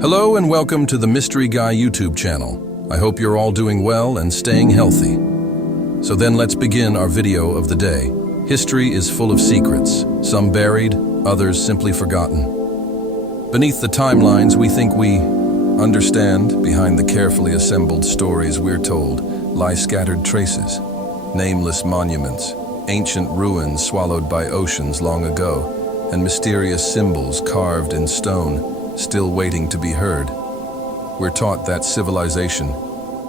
Hello and welcome to the Mystery Guy YouTube channel. I hope you're all doing well and staying healthy. So then let's begin our video of the day. History is full of secrets, some buried, others simply forgotten. Beneath the timelines we think we understand, behind the carefully assembled stories we're told, lie scattered traces, nameless monuments, ancient ruins swallowed by oceans long ago, and mysterious symbols carved in stone, still waiting to be heard. We're taught that civilization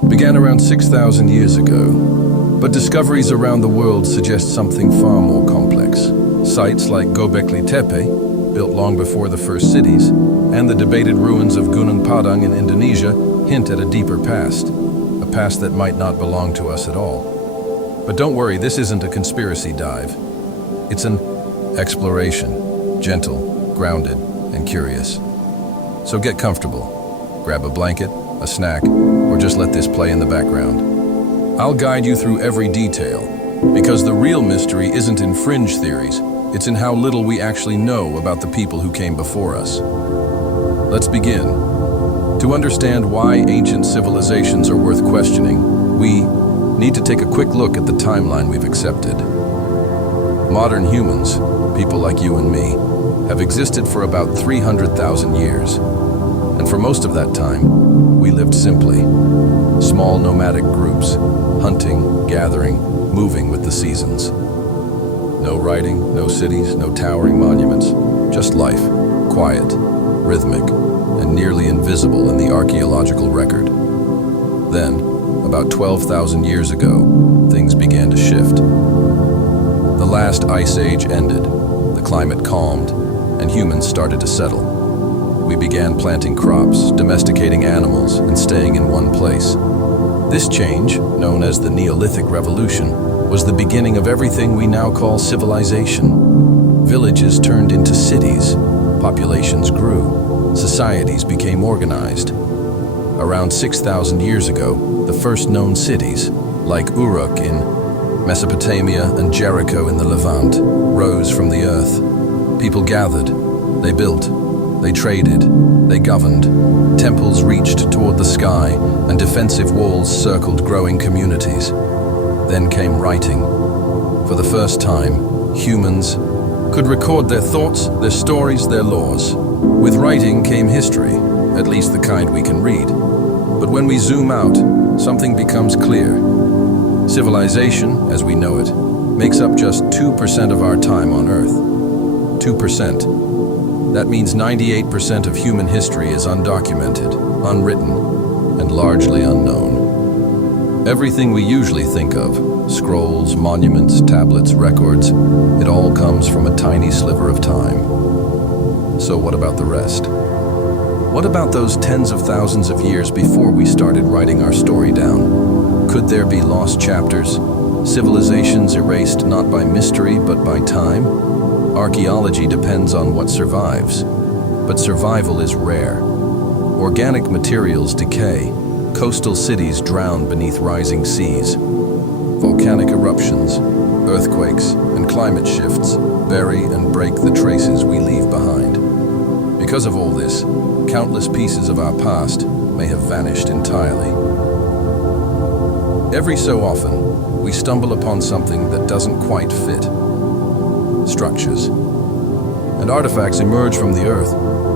began around 6,000 years ago, but discoveries around the world suggest something far more complex. Sites like Göbekli Tepe, built long before the first cities, and the debated ruins of Gunung Padang in Indonesia hint at a deeper past, a past that might not belong to us at all. But don't worry, this isn't a conspiracy dive. It's an exploration, gentle, grounded, and curious. So get comfortable, grab a blanket, a snack, or just let this play in the background. I'll guide you through every detail, because the real mystery isn't in fringe theories, it's in how little we actually know about the people who came before us. Let's begin. To understand why ancient civilizations are worth questioning, we need to take a quick look at the timeline we've accepted. Modern humans, people like you and me, have existed for about 300,000 years. And for most of that time, we lived simply. Small nomadic groups, hunting, gathering, moving with the seasons. No writing, no cities, no towering monuments, just life, quiet, rhythmic, and nearly invisible in the archaeological record. Then, about 12,000 years ago, things began to shift. The last ice age ended, the climate calmed, and humans started to settle. We began planting crops, domesticating animals, and staying in one place. This change, known as the Neolithic Revolution, was the beginning of everything we now call civilization. Villages turned into cities, populations grew, societies became organized. Around 6,000 years ago, the first known cities, like Uruk in Mesopotamia and Jericho in the Levant, rose from the earth. People gathered, they built, they traded, they governed. Temples reached toward the sky, and defensive walls circled growing communities. Then came writing. For the first time, humans could record their thoughts, their stories, their laws. With writing came history, at least the kind we can read. But when we zoom out, something becomes clear. Civilization, as we know it, makes up just 2% of our time on Earth. 2%. That means 98% of human history is undocumented, unwritten, and largely unknown. Everything we usually think of, scrolls, monuments, tablets, records, it all comes from a tiny sliver of time. So what about the rest? What about those tens of thousands of years before we started writing our story down? Could there be lost chapters? Civilizations erased not by mystery but by time? Archaeology depends on what survives, but survival is rare. Organic materials decay, coastal cities drown beneath rising seas. Volcanic eruptions, earthquakes, and climate shifts bury and break the traces we leave behind. Because of all this, countless pieces of our past may have vanished entirely. Every so often, we stumble upon something that doesn't quite fit. Structures. And artifacts emerge from the earth,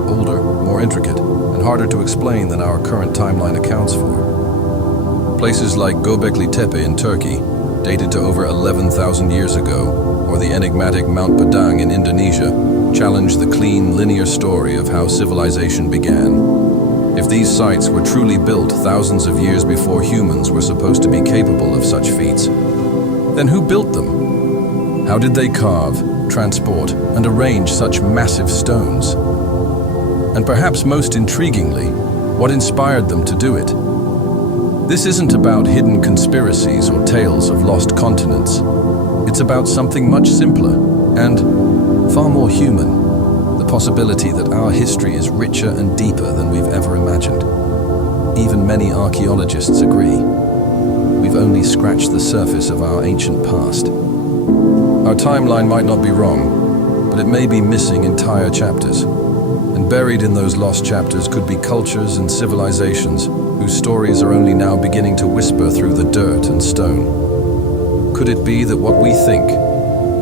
older, more intricate, and harder to explain than our current timeline accounts for. Places like Göbekli Tepe in Turkey, dated to over 11,000 years ago, or the enigmatic Mount Padang in Indonesia, challenge the clean, linear story of how civilization began. If these sites were truly built thousands of years before humans were supposed to be capable of such feats, then who built them? How did they carve, transport, and arrange such massive stones? And perhaps most intriguingly, what inspired them to do it? This isn't about hidden conspiracies or tales of lost continents. It's about something much simpler and far more human, the possibility that our history is richer and deeper than we've ever imagined. Even many archaeologists agree. We've only scratched the surface of our ancient past. Our timeline might not be wrong, but it may be missing entire chapters. And buried in those lost chapters could be cultures and civilizations whose stories are only now beginning to whisper through the dirt and stone. Could it be that what we think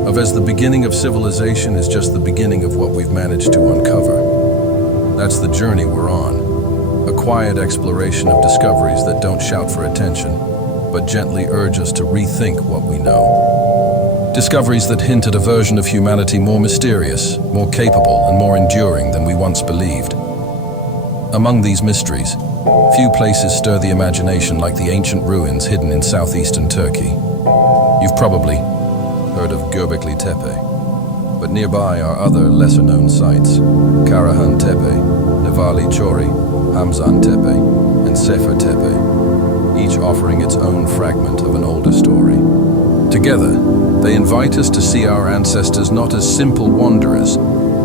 of as the beginning of civilization is just the beginning of what we've managed to uncover? That's the journey we're on, a quiet exploration of discoveries that don't shout for attention, but gently urge us to rethink what we know. Discoveries that hint at a version of humanity more mysterious, more capable, and more enduring than we once believed. Among these mysteries, few places stir the imagination like the ancient ruins hidden in southeastern Turkey. You've probably heard of Göbekli Tepe, but nearby are other lesser-known sites: Karahan Tepe, Nevali Chori, Hamzan Tepe, and Sefer Tepe, each offering its own fragment of an older story. Together, they invite us to see our ancestors not as simple wanderers,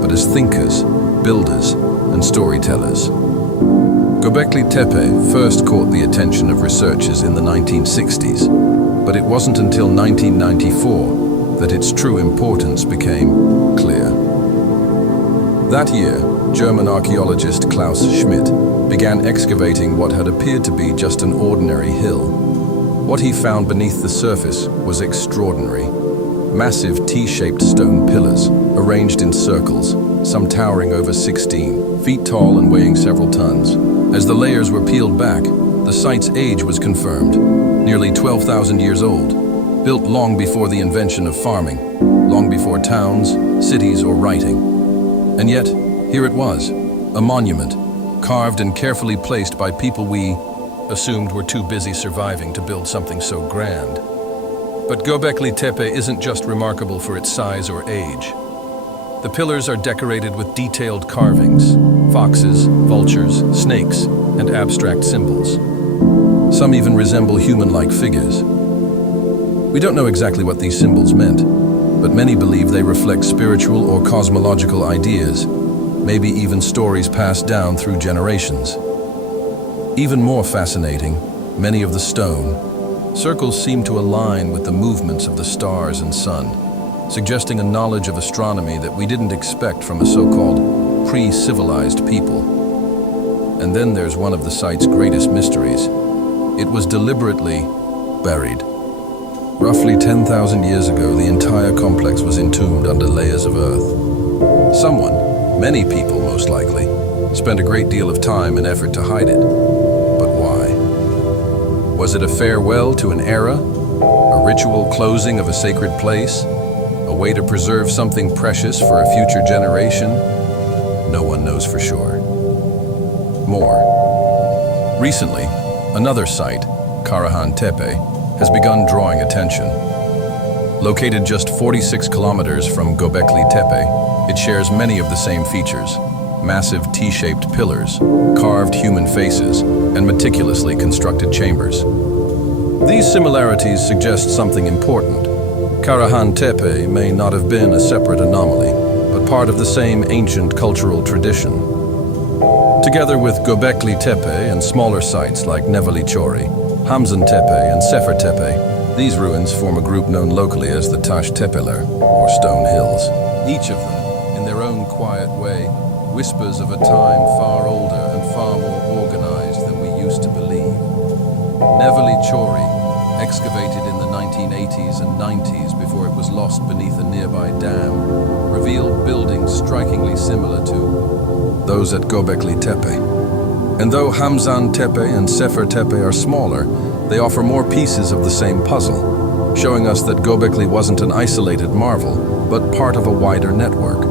but as thinkers, builders, and storytellers. Göbekli Tepe first caught the attention of researchers in the 1960s, but it wasn't until 1994 that its true importance became clear. That year, German archaeologist Klaus Schmidt began excavating what had appeared to be just an ordinary hill. What he found beneath the surface was extraordinary. Massive T-shaped stone pillars, arranged in circles, some towering over 16 feet tall and weighing several tons. As the layers were peeled back, the site's age was confirmed, nearly 12,000 years old, built long before the invention of farming, long before towns, cities, or writing. And yet, here it was, a monument, carved and carefully placed by people we assumed were too busy surviving to build something so grand. But Göbekli Tepe isn't just remarkable for its size or age. The pillars are decorated with detailed carvings, foxes, vultures, snakes, and abstract symbols. Some even resemble human-like figures. We don't know exactly what these symbols meant, but many believe they reflect spiritual or cosmological ideas, maybe even stories passed down through generations. Even more fascinating, many of the stone circles seem to align with the movements of the stars and sun, suggesting a knowledge of astronomy that we didn't expect from a so-called pre-civilized people. And then there's one of the site's greatest mysteries. It was deliberately buried. Roughly 10,000 years ago, the entire complex was entombed under layers of earth. Someone, many people most likely, spent a great deal of time and effort to hide it. But why? Was it a farewell to an era? A ritual closing of a sacred place? A way to preserve something precious for a future generation? No one knows for sure. More. Recently, another site, Karahan Tepe, has begun drawing attention. Located just 46 kilometers from Göbekli Tepe, it shares many of the same features: massive T-shaped pillars, carved human faces, and meticulously constructed chambers. These similarities suggest something important. Karahan Tepe may not have been a separate anomaly, but part of the same ancient cultural tradition. Together with Göbekli Tepe and smaller sites like Nevali Chori, Hamzan Tepe and Sefer Tepe, these ruins form a group known locally as the Taş Tepeler, or Stone Hills. Each of them, in their own quiet way, whispers of a time far older and far more organized than we used to believe. Nevali Chori, excavated in the 1980s and 90s before it was lost beneath a nearby dam, revealed buildings strikingly similar to those at Göbekli Tepe. And though Hamzan Tepe and Sefer Tepe are smaller, they offer more pieces of the same puzzle, showing us that Göbekli wasn't an isolated marvel, but part of a wider network.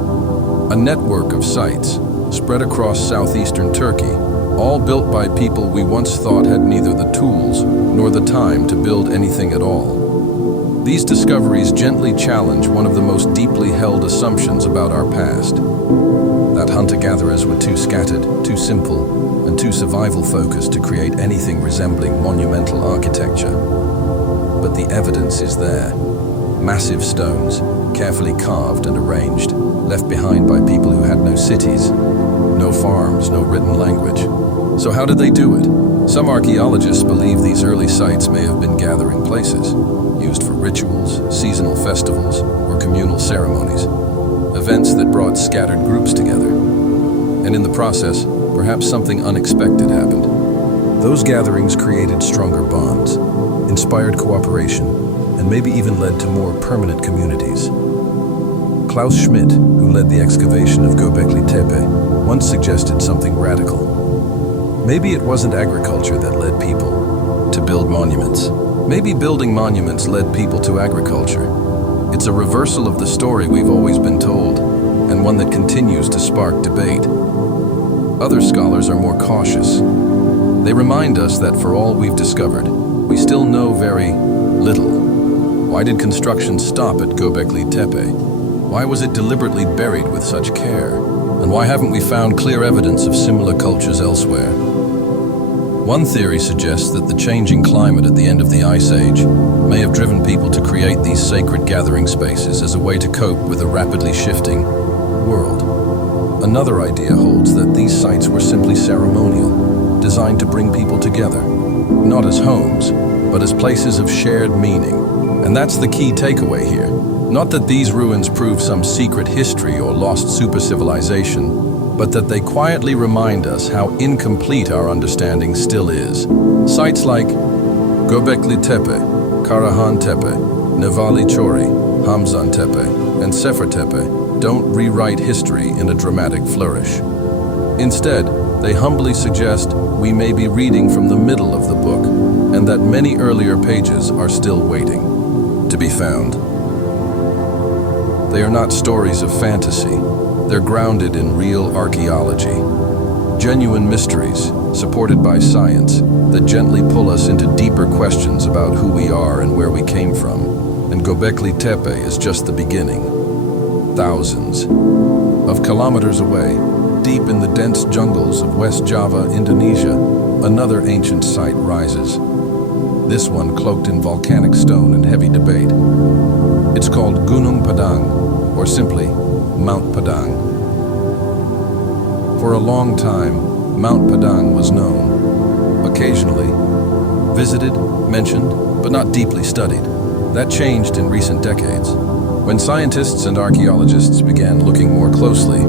A network of sites spread across southeastern Turkey, all built by people we once thought had neither the tools nor the time to build anything at all. These discoveries gently challenge one of the most deeply held assumptions about our past: that hunter-gatherers were too scattered, too simple, and too survival-focused to create anything resembling monumental architecture. But the evidence is there. Massive stones, carefully carved and arranged, left behind by people who had no cities, no farms, no written language. So how did they do it? Some archaeologists believe these early sites may have been gathering places, used for rituals, seasonal festivals, or communal ceremonies, events that brought scattered groups together. and in the process, perhaps something unexpected happened. Those gatherings created stronger bonds, inspired cooperation, and maybe even led to more permanent communities. Klaus Schmidt, who led the excavation of Göbekli Tepe, once suggested something radical. Maybe it wasn't agriculture that led people to build monuments. Maybe building monuments led people to agriculture. It's a reversal of the story we've always been told, and one that continues to spark debate. Other scholars are more cautious. They remind us that for all we've discovered, we still know very little. Why did construction stop at Göbekli Tepe? Why was it deliberately buried with such care? And why haven't we found clear evidence of similar cultures elsewhere? One theory suggests that the changing climate at the end of the Ice Age may have driven people to create these sacred gathering spaces as a way to cope with a rapidly shifting world. Another idea holds that these sites were simply ceremonial, designed to bring people together, not as homes, but as places of shared meaning. And that's the key takeaway here. Not that these ruins prove some secret history or lost super civilization, but that they quietly remind us how incomplete our understanding still is. Sites like Göbekli Tepe, Karahan Tepe, Nevali Chori, Hamzan Tepe, and Sefer Tepe don't rewrite history in a dramatic flourish. Instead, they humbly suggest we may be reading from the middle of the book, and that many earlier pages are still waiting to be found. They are not stories of fantasy. They're grounded in real archaeology. Genuine mysteries, supported by science, that gently pull us into deeper questions about who we are and where we came from. And Göbekli Tepe is just the beginning. Thousands of kilometers away, deep in the dense jungles of West Java, Indonesia, another ancient site rises. This one cloaked in volcanic stone and heavy debate. It's called Gunung Padang, or simply Mount Padang. For a long time, Mount Padang was known, occasionally visited, mentioned, but not deeply studied. That changed in recent decades. When scientists and archaeologists began looking more closely,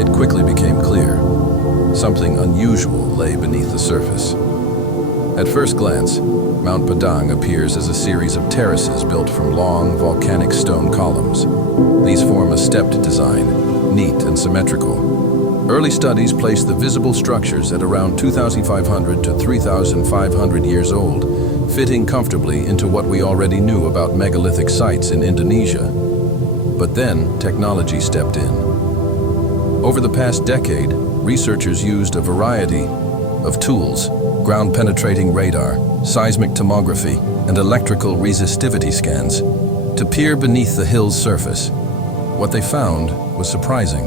it quickly became clear. Something unusual lay beneath the surface. At first glance, Mount Padang appears as a series of terraces built from long, volcanic stone columns. These form a stepped design, neat and symmetrical. Early studies placed the visible structures at around 2,500 to 3,500 years old, fitting comfortably into what we already knew about megalithic sites in Indonesia. But then, technology stepped in. Over the past decade, researchers used a variety of tools: ground-penetrating radar, seismic tomography, and electrical resistivity scans, to peer beneath the hill's surface. What they found was surprising.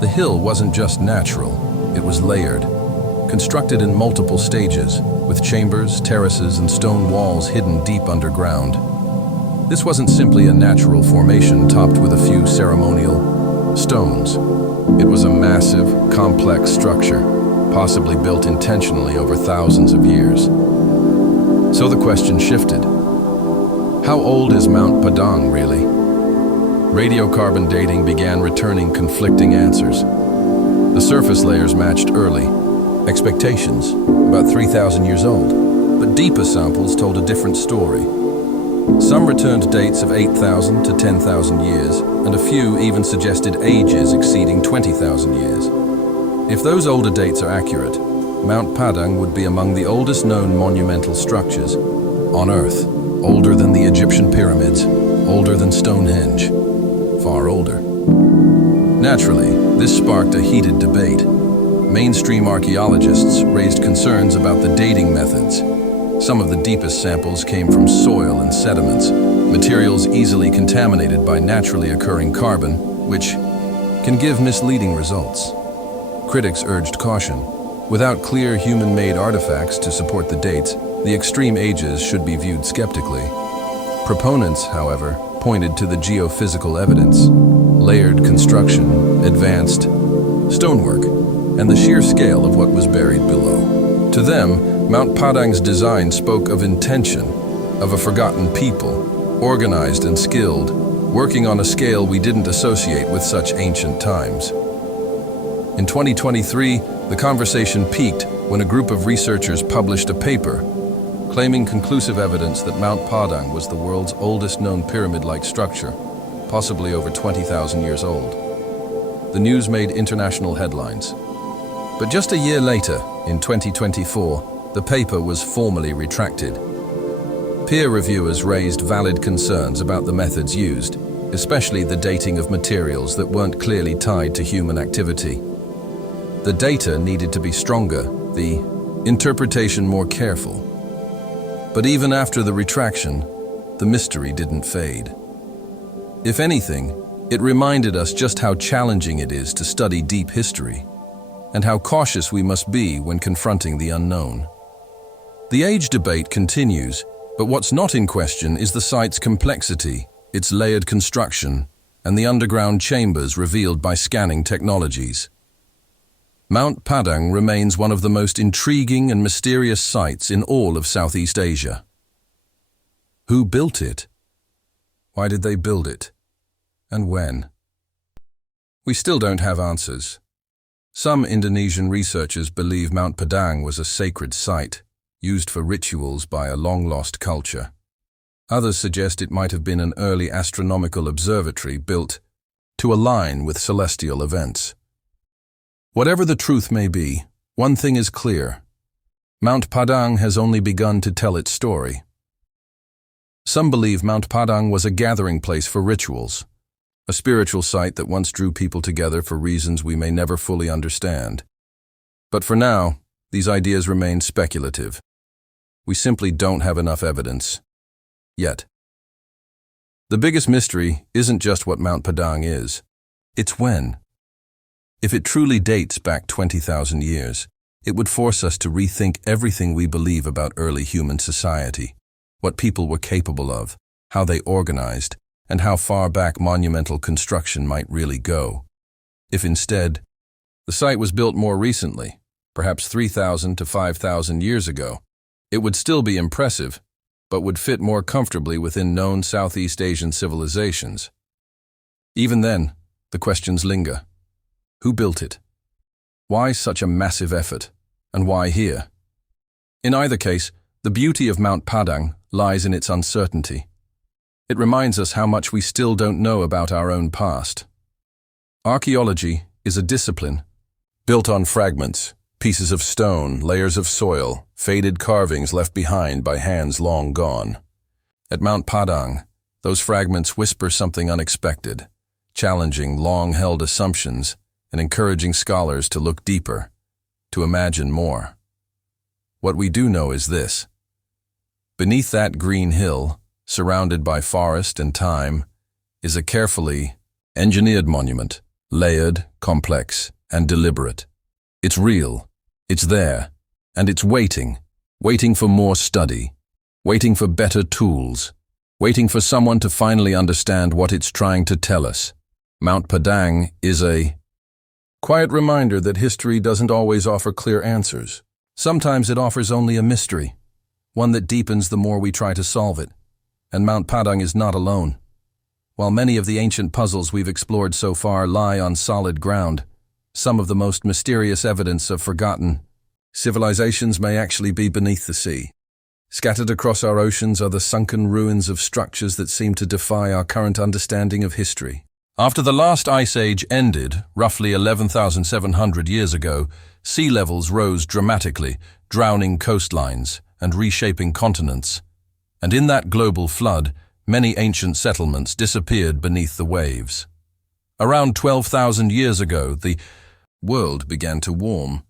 The hill wasn't just natural, it was layered, constructed in multiple stages, with chambers, terraces, and stone walls hidden deep underground. This wasn't simply a natural formation topped with a few ceremonial stones. It was a massive, complex structure, possibly built intentionally over thousands of years. So the question shifted. How old is Mount Padang, really? Radiocarbon dating began returning conflicting answers. The surface layers matched early expectations, about 3,000 years old, but deeper samples told a different story. Some returned dates of 8,000 to 10,000 years, and a few even suggested ages exceeding 20,000 years. If those older dates are accurate, Mount Padang would be among the oldest known monumental structures on Earth, older than the Egyptian pyramids, older than Stonehenge, far older. Naturally, this sparked a heated debate. Mainstream archaeologists raised concerns about the dating methods. Some of the deepest samples came from soil and sediments, materials easily contaminated by naturally occurring carbon, which can give misleading results. Critics urged caution. Without clear human-made artifacts to support the dates, the extreme ages should be viewed skeptically. Proponents, however, pointed to the geophysical evidence: layered construction, advanced stonework, and the sheer scale of what was buried below. To them, Mount Padang's design spoke of intention, of a forgotten people, organized and skilled, working on a scale we didn't associate with such ancient times. In 2023, the conversation peaked when a group of researchers published a paper claiming conclusive evidence that Mount Padang was the world's oldest known pyramid-like structure, possibly over 20,000 years old. The news made international headlines. But just a year later, in 2024, the paper was formally retracted. Peer reviewers raised valid concerns about the methods used, especially the dating of materials that weren't clearly tied to human activity. The data needed to be stronger, the interpretation more careful. But even after the retraction, the mystery didn't fade. If anything, it reminded us just how challenging it is to study deep history, and how cautious we must be when confronting the unknown. The age debate continues, but what's not in question is the site's complexity, its layered construction, and the underground chambers revealed by scanning technologies. Mount Padang remains one of the most intriguing and mysterious sites in all of Southeast Asia. Who built it? Why did they build it? And when? We still don't have answers. Some Indonesian researchers believe Mount Padang was a sacred site, used for rituals by a long-lost culture. Others suggest it might have been an early astronomical observatory built to align with celestial events. Whatever the truth may be, one thing is clear. Mount Padang has only begun to tell its story. Some believe Mount Padang was a gathering place for rituals, a spiritual site that once drew people together for reasons we may never fully understand. But for now, these ideas remain speculative. We simply don't have enough evidence. Yet. The biggest mystery isn't just what Mount Padang is, it's when. If it truly dates back 20,000 years, it would force us to rethink everything we believe about early human society, what people were capable of, how they organized, and how far back monumental construction might really go. If instead, the site was built more recently, perhaps 3,000 to 5,000 years ago, it would still be impressive, but would fit more comfortably within known Southeast Asian civilizations. Even then, the questions linger. Who built it? Why such a massive effort? And why here? In either case, the beauty of Mount Padang lies in its uncertainty. It reminds us how much we still don't know about our own past. Archaeology is a discipline built on fragments, pieces of stone, layers of soil, faded carvings left behind by hands long gone. At Mount Padang, those fragments whisper something unexpected, challenging long-held assumptions and encouraging scholars to look deeper, to imagine more. What we do know is this. Beneath that green hill, surrounded by forest and time, is a carefully engineered monument, layered, complex, and deliberate. It's real, it's there, and it's waiting for more study, waiting for better tools, waiting for someone to finally understand what it's trying to tell us. Mount Padang is a quiet reminder that history doesn't always offer clear answers. Sometimes it offers only a mystery, one that deepens the more we try to solve it. And Mount Padang is not alone. While many of the ancient puzzles we've explored so far lie on solid ground, some of the most mysterious evidence of forgotten civilizations may actually be beneath the sea. Scattered across our oceans are the sunken ruins of structures that seem to defy our current understanding of history. After the last ice age ended, roughly 11,700 years ago, sea levels rose dramatically, drowning coastlines and reshaping continents. And in that global flood, many ancient settlements disappeared beneath the waves. Around 12,000 years ago, the world began to warm.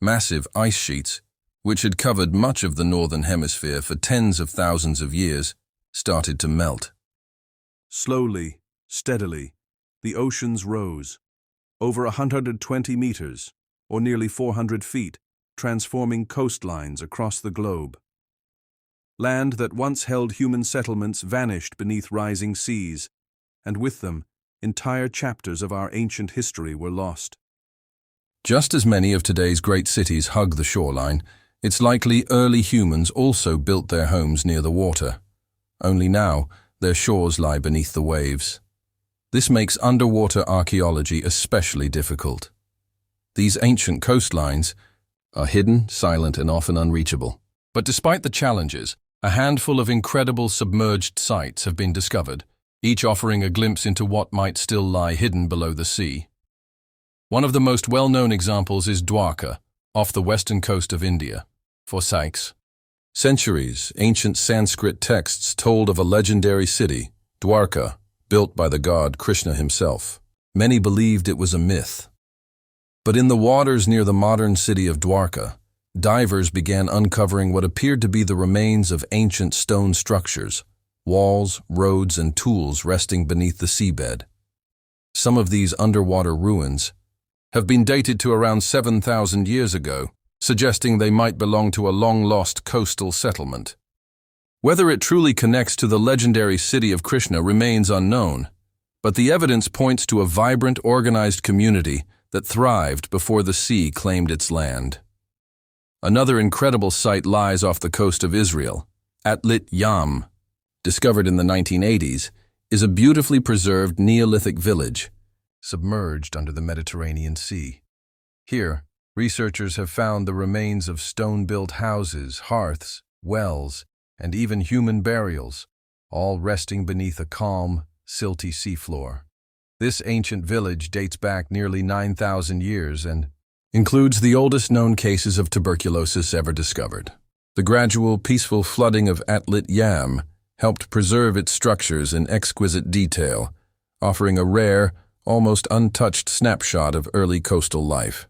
Massive ice sheets, which had covered much of the northern hemisphere for tens of thousands of years, started to melt. Slowly, steadily, the oceans rose, over 120 meters, or nearly 400 feet, transforming coastlines across the globe. Land that once held human settlements vanished beneath rising seas, and with them, entire chapters of our ancient history were lost. Just as many of today's great cities hug the shoreline, it's likely early humans also built their homes near the water. Only now, their shores lie beneath the waves. This makes underwater archaeology especially difficult. These ancient coastlines are hidden, silent, and often unreachable. But despite the challenges, a handful of incredible submerged sites have been discovered, each offering a glimpse into what might still lie hidden below the sea. One of the most well-known examples is Dwarka, off the western coast of India. For Sikhs, centuries, ancient Sanskrit texts told of a legendary city, Dwarka, built by the god Krishna himself. Many believed it was a myth. But in the waters near the modern city of Dwarka, divers began uncovering what appeared to be the remains of ancient stone structures, walls, roads, and tools resting beneath the seabed. Some of these underwater ruins have been dated to around 7,000 years ago, suggesting they might belong to a long-lost coastal settlement. Whether it truly connects to the legendary city of Krishna remains unknown, but the evidence points to a vibrant, organized community that thrived before the sea claimed its land. Another incredible site lies off the coast of Israel. Atlit Yam, discovered in the 1980s, is a beautifully preserved Neolithic village, submerged under the Mediterranean Sea. Here, researchers have found the remains of stone-built houses, hearths, wells, and even human burials, all resting beneath a calm, silty seafloor. This ancient village dates back nearly 9,000 years and includes the oldest known cases of tuberculosis ever discovered. The gradual, peaceful flooding of Atlit Yam helped preserve its structures in exquisite detail, offering a rare, almost untouched snapshot of early coastal life.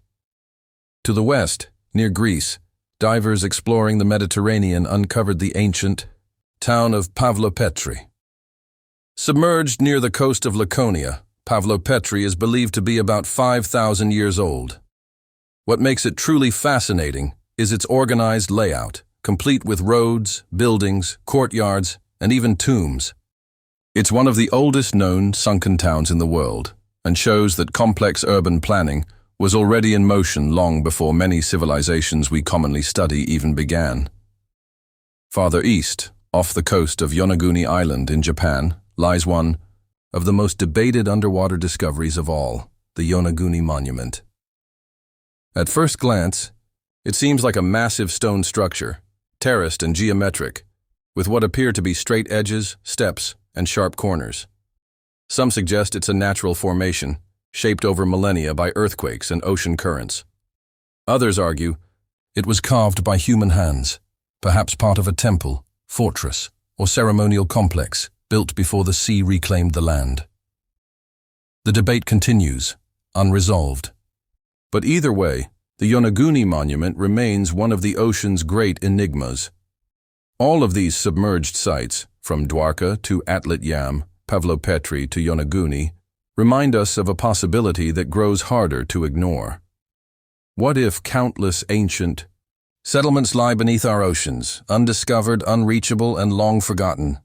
To the west, near Greece, divers exploring the Mediterranean uncovered the ancient town of Pavlopetri. Submerged near the coast of Laconia, Pavlopetri is believed to be about 5,000 years old. What makes it truly fascinating is its organized layout, complete with roads, buildings, courtyards, and even tombs. It's one of the oldest known sunken towns in the world, and shows that complex urban planning was already in motion long before many civilizations we commonly study even began. Farther east, off the coast of Yonaguni Island in Japan, lies one of the most debated underwater discoveries of all, the Yonaguni Monument. At first glance, it seems like a massive stone structure, terraced and geometric, with what appear to be straight edges, steps, and sharp corners. Some suggest it's a natural formation, shaped over millennia by earthquakes and ocean currents. Others argue it was carved by human hands, perhaps part of a temple, fortress, or ceremonial complex built before the sea reclaimed the land. The debate continues, unresolved. But either way, the Yonaguni Monument remains one of the ocean's great enigmas. All of these submerged sites, from Dwarka to Atlit Yam, Pavlopetri to Yonaguni, remind us of a possibility that grows harder to ignore. What if countless ancient settlements lie beneath our oceans, undiscovered, unreachable, and long forgotten?